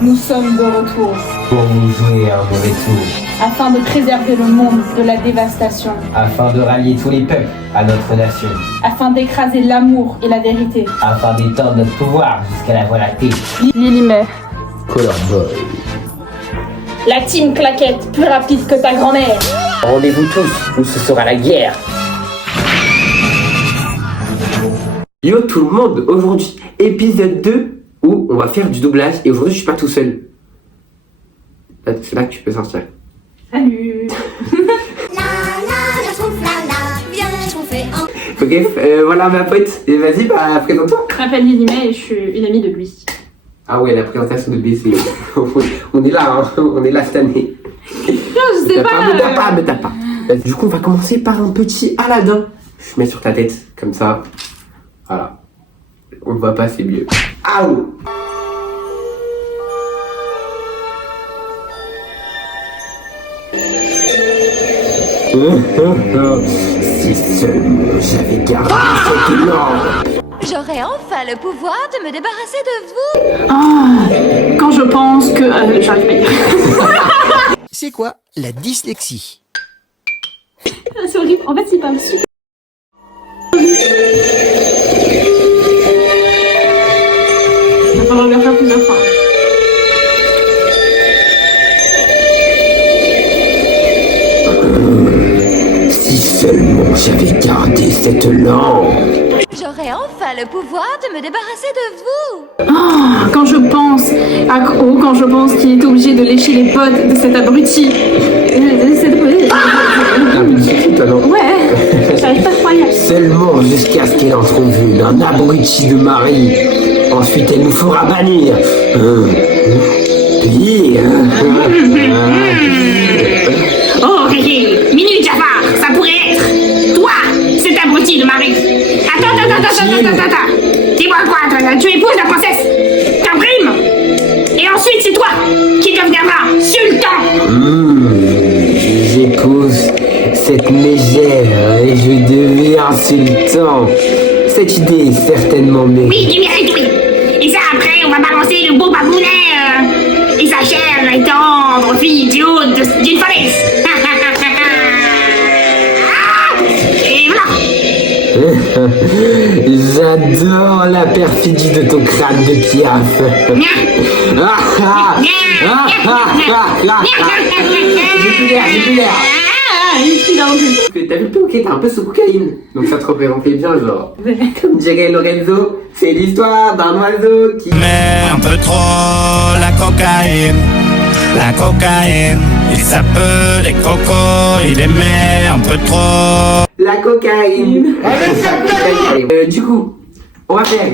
Nous sommes de retour, pour vous jouer un mauvais tour, afin de préserver le monde de la dévastation, afin de rallier tous les peuples à notre nation, afin d'écraser l'amour et la vérité. afin d'étendre notre pouvoir jusqu'à la voie lactée. Lily May. Color Boy. La team claquette, plus rapide que ta grand-mère. Rendez-vous tous, ou ce sera la guerre. Yo tout le monde, aujourd'hui épisode 2 où on va faire du doublage et aujourd'hui je suis pas tout seul. C'est là que tu peux sortir. Salut. Ok, voilà ma pote, et vas-y bah présente-toi. Je m'appelle Lily May et je suis une amie de lui. Ah ouais, la présentation de BC. On est là, hein, on est là cette année. Non, je sais pas. Me tape pas. Du coup on va commencer par un petit Aladdin. Je mets sur ta tête, comme ça. Voilà. On le voit pas, c'est mieux. Aouh! Si seulement j'avais gardé cette langue. J'aurai enfin le pouvoir de me débarrasser de vous. Ah, quand je pense que... j'arrive pas à dire. C'est quoi la dyslexie? C'est horrible. En fait, il parle super. Il va falloir le faire plusieurs fois. Si seulement j'avais gardé cette langue. J'aurai enfin le pouvoir de me débarrasser de vous. Ah, quand je pense à quand je pense qu'il est obligé de lécher les potes de cet abruti. Ouais, j'arrive pas à croire. Seulement jusqu'à ce qu'elle en trouve une, un abruti de mari. Ensuite, elle nous fera bannir. Pire. Oh, hé hé, minute Jafar, ça pourrait être toi, cet abruti de mari. Attends. Dis-moi quoi, tu épouses la princesse, t'imprimes, et ensuite c'est toi qui deviendras sultan. J'épouse cette mégère et je deviens sultan. Cette idée est certainement mérible. Oui, du mérite, oui. Et ça après, on va balancer le beau babounet et sa chair et tendre fille du haut d'une falaise. Et voilà. J'adore la perfidie de ton crâne de piaf. J'ai plus l'air. T'as vu le peu, ok, t'es un peu sous cocaïne. Donc ça te représentait bien, genre. Comme dirait Lorenzo, c'est l'histoire d'un oiseau qui... Mais un peu trop la cocaïne, il s'appelle les cocos, il aimait un peu trop. La cocaïne. Du coup, on va faire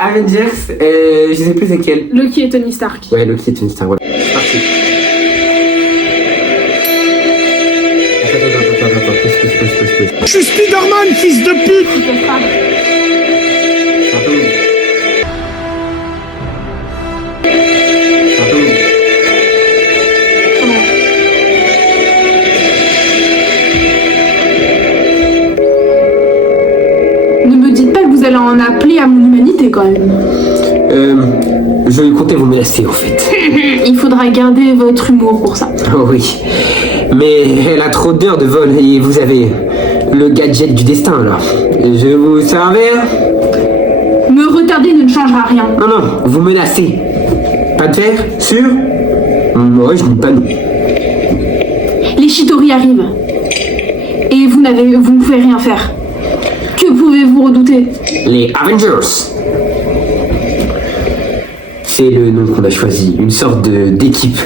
Avengers, je sais plus c'est quel. Loki et Tony Stark. Ouais, Loki est une star, voilà. C'est parti. Attends. Je suis Spider-Man, fils de pute. Ne me dites pas que vous allez en appeler à mon humanité quand même. Je comptais vous menacer en fait. Il faudra garder votre humour pour ça. Oh oui. Mais elle a trop d'heures de vol et vous avez le gadget du destin là. Je vous servais. Me retarder ne changera rien. Non, vous menacez. Pas de fer? Sûr? Ouais, je dis pas non. Les Chitori arrivent. Et vous ne pouvez rien faire. Que pouvez-vous redouter? Les Avengers. C'est le nom qu'on a choisi. Une sorte d'équipe,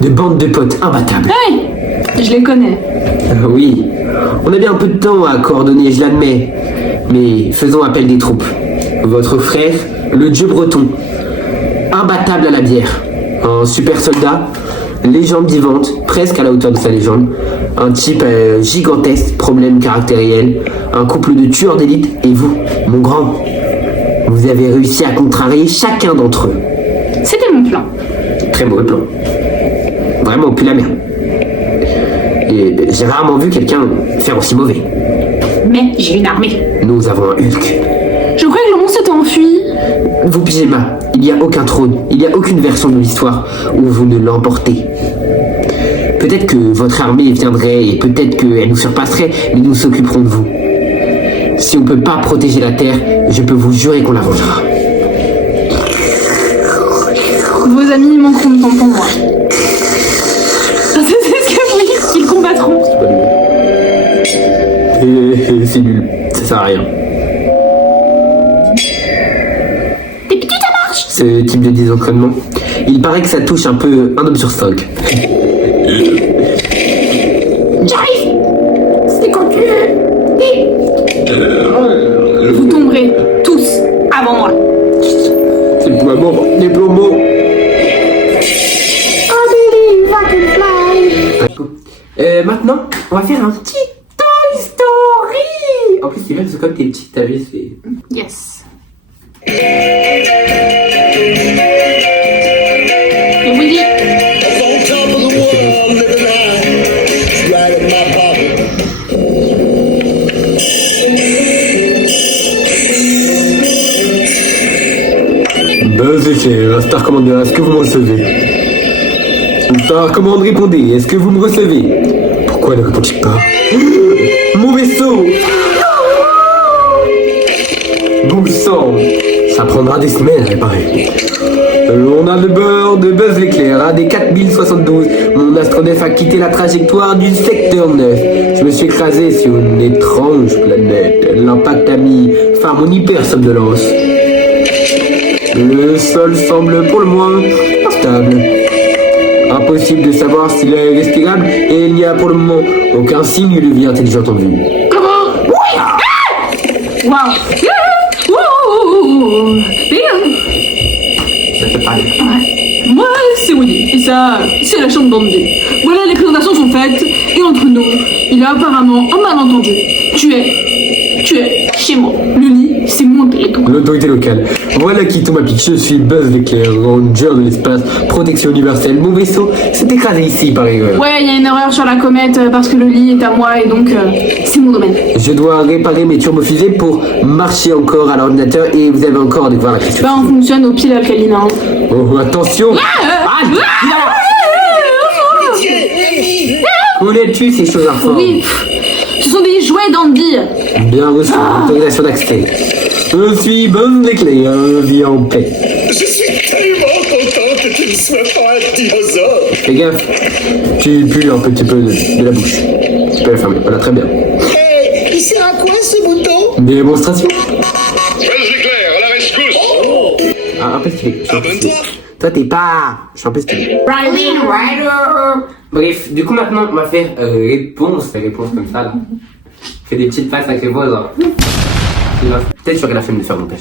de bande de potes imbattables. Hey, je les connais. Oui, on a bien un peu de temps à coordonner, je l'admets. Mais faisons appel des troupes. Votre frère, le dieu breton. Imbattable à la bière. Un super soldat, légende vivante, presque à la hauteur de sa légende. Un type gigantesque, problème caractériel. Un couple de tueurs d'élite. Et vous, mon grand, vous avez réussi à contrarier chacun d'entre eux. C'était mon plan. Très mauvais plan. Vraiment, plus la merde. Et j'ai rarement vu quelqu'un faire aussi mauvais. Mais j'ai une armée. Nous avons un Hulk. Je crois que le monstre s'est enfui. Vous pyjama, il n'y a aucun trône, il n'y a aucune version de l'histoire où vous ne l'emportez. Peut-être que votre armée viendrait et peut-être qu'elle nous surpasserait, mais nous nous occuperons de vous. Si on ne peut pas protéger la Terre, je peux vous jurer qu'on la vengera. Vos amis manqueront de temps pour moi. C'est ce que vous dites, ils combattront. C'est nul, ça sert à rien. Ce type de désentraînement, il paraît que ça touche un peu un homme sur 5. J'arrive. C'est quand tu veux. Vous tomberez tous avant moi. C'est le point mort, les plombs morts. Maintenant, on va faire un petit Toy Story. En plus, c'est bien parce que comme t'es petite, t'as vu, c'est... Yes. Et vous dites. Buzz éclair, Star Commander, est-ce que vous me recevez? Star Commander, répondez, est-ce que vous me recevez? Pourquoi ne répondez-vous pas? Mon vaisseau! Bon sang, ça prendra des semaines à réparer. On a de bord de Buzz l'éclair, à des 4072. Mon astronef a quitté la trajectoire du secteur 9. Je me suis écrasé sur une étrange planète. L'impact a mis fin à mon hyper somnolence. Le sol semble pour le moins instable. Impossible de savoir s'il est respirable et il n'y a pour le moment aucun signe de vie intelligente en vue. Comment? Oui. Waouh. Ça fait pas rire. Ouais. Moi, c'est Woody. Et ça, c'est la chambre d'Andy. Voilà, les présentations sont faites. Et entre nous, il y a apparemment un malentendu. Tu es chez moi. Le lit, c'est mon territoire. L'autorité locale. Voilà qui tombe à pic. Je suis Buzz l'éclair, ranger de l'espace, protection universelle. Mon vaisseau s'est écrasé ici par erreur. Ouais, il y a une erreur sur la comète parce que le lit est à moi et donc c'est mon domaine. Je dois réparer mes turbofusées pour marcher encore à l'ordinateur et vous avez encore à devoir la question. Bah, on fonctionne au pied alcaline. Hein. Oh, attention! Connais-tu ces choses informes? Oui, ce sont des jouets d'Andy. Bien reçu, autorisation d'accès. Je suis Buzz l'éclair, vie en paix. Je suis tellement content que tu ne sois pas un dinosaure. Fais gaffe, tu pues un petit peu de la bouche. Tu peux la fermer, voilà, très bien. Hey, il sert à quoi ce bouton? Démonstration. Buzz l'éclair, à la rescousse. Ah, un peu stylé. Abonne-toi. Toi, t'es pas... Je suis un peu stylé. Bref, du coup, maintenant, on va faire réponse comme ça, là. Fais des petites faces avec les voix, genre. Peut-être j'aurai la flemme de faire montage.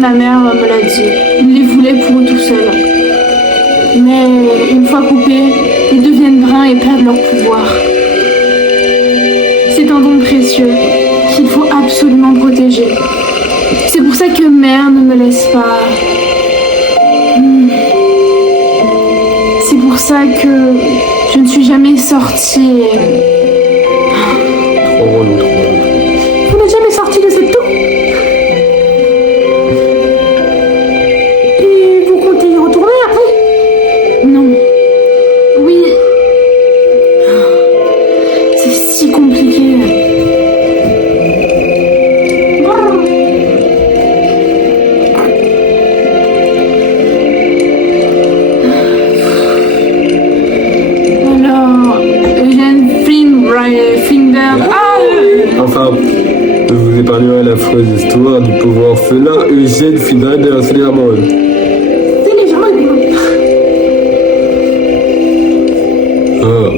Ma mère me l'a dit. Ils les voulaient pour eux tout seuls. Mais une fois coupés, ils deviennent bruns et perdent leur pouvoir. C'est un don précieux qu'il faut absolument protéger. C'est pour ça que mère ne me laisse pas. C'est pour ça que je ne suis jamais sortie. Trop relou, trop relou. Vous n'êtes jamais sortie de cette tour? autre histoire du pauvre orphelin Eugène Finrader, c'est les Ramones. C'est les gens. Ah.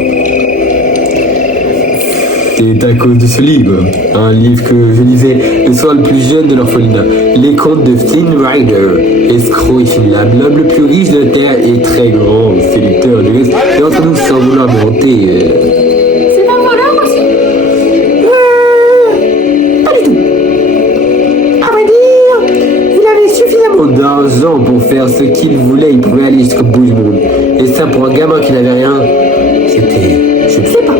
C'est à cause de ce livre, un livre que je lisais le soir le plus jeune de l'orphelinat, les contes de Flynn Rider, escroc et filable, l'homme le plus riche de la terre et très grand séducteur du reste, et entre nous sans vouloir me vanter. C'est un voleur aussi? Pas du tout. À vrai dire, il avait suffisamment d'argent pour faire ce qu'il voulait, il pouvait aller jusqu'au bout du monde. Et ça pour un gamin qui n'avait rien, c'était... je ne sais pas.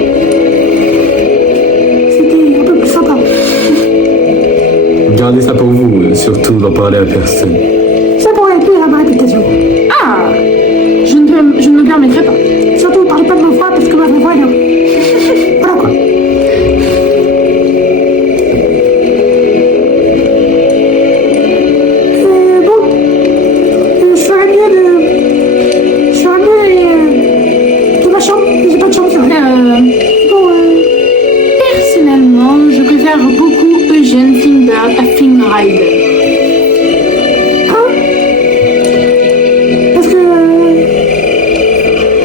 Gardez ça pour vous, surtout n'en parlez à personne. Ça pourrait être à ma réputation. Ah, je ne me permettrai pas. Surtout, parlez pas de ma voix parce que ma vraie voix est là. Voilà quoi. Je ferais mieux de ma chambre. J'ai pas de chambre, c'est vrai. Personnellement, je préfère beaucoup Eugène Finbird à Flynn Rider. Hein? Parce que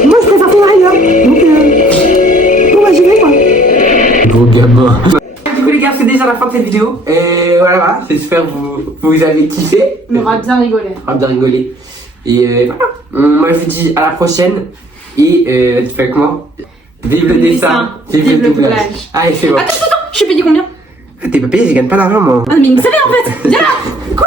moi je préfère Flynn Rider. Donc bon bah j'y vais quoi. Gros gamin. Du coup les gars, c'est déjà la fin de cette vidéo. Et voilà, j'espère que vous avez kiffé. On aura bien rigolé. On aura bien rigolé. Et voilà. Moi je vous dis à la prochaine. Et tu fais avec moi. Vive le dessin. Vive le doublage. Allez, c'est bon. Attends, je suis payé combien? T'es pas payé, je gagne pas d'argent moi. Ah mais il me savait en fait. Viens là. Quoi?